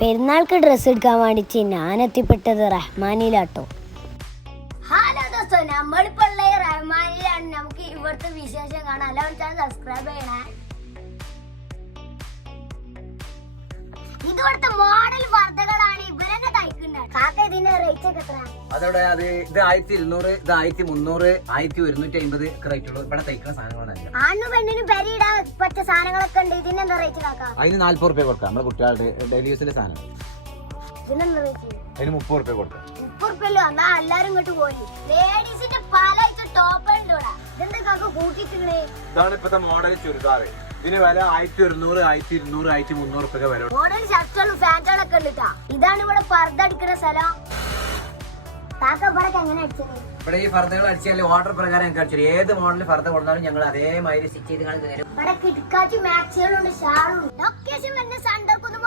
പെരുന്നാൾക്ക് ഡ്രസ്സ് എടുക്കാൻ വേണ്ടിച്ച് ഞാൻ എത്തിപ്പെട്ടത് റഹ്മാനിലാട്ടോ. ഹലോ ദോസ്തോ, നമ്മളിപ്പോ ഉള്ള റഹ്മാനിലാണ്. നമുക്ക് ഇവിടുത്തെ വിശേഷം കാണാം. എല്ലാവരും സബ്സ്ക്രൈബ് ചെയ്യണേ. ഇതുപോലത്തെ മോഡൽ വാർത്തകളാണ് ഇവരെന്നെ തയ്ക്കുന്നത്. കാക്ക ഇതിന്റെ റേറ്റ് ഒക്കെ എത്ര? അതോടെ അത് ഇത് 1200, ഇത് 1300, 1150 ഒക്കെ റേറ്റ് ഉള്ളൂ. ഇവിടെ തയ്ക്കുന്ന സാധനങ്ങളാണ്. ആണും പെണ്ണിനും പെരിയിടാൻ പറ്റിയ സാധനങ്ങളൊക്കെ ഉണ്ട്. ഇതിനെന്താ റേറ്റ് കാക്ക? അതിന് 40 റുപ്യ കൊടുക്കാം. നമ്മുടെ കുട്ടികളുടെ ഡെയിലി യൂസിന്റെ സാധനം. ഇതിനെന്താ റേറ്റ്? അതിന് 30 റുപ്യ കൊടുക്കാം. 30 റുപ്യല്ലോ. എന്നാ എല്ലാരും ഇങ്ങോട്ട് പോയി. ലേഡീസിന്റെ പല ടോപ്പ് ഉണ്ട് ഇവിടെ. ഇതെന്താ കാക്ക കൂട്ടിയിട്ടില്ലേ? ഇതാണ് ഇപ്പത്തെ മോഡൽ ചുരിദാർ. ഇതിന് വില 1100, 1200, 1300 റുപ്യ വില. മോഡൽ ഷർട്ടുകളും ഫാൻറ്റുകളൊക്കെ ഉണ്ട്. ഇതാണ് ഇവിടെ പർദ്ദ അടിക്കുന്ന സ്ഥലം. കാക്ക ഇവിടെ എങ്ങനെ അടിച്ചത്? ഇവിടെ ഈ ഫർദകൾ അടിച്ചാൽ ഓർഡർ പ്രകാരം ഞങ്ങൾക്ക് അടിച്ചു ഏത് മോഡലിൽ ഫർദ കൊടുത്താലും ഞങ്ങൾ അതേമാതിരി സ്റ്റിച്ച് ചെയ്ത് തരും. ഇവിടെ കിടക്കാച്ചി മാക്സികളുണ്ട്, ഷാളുണ്ട്. ലൊക്കേഷൻ വരുന്ന സണ്ടർക്കുന്ന്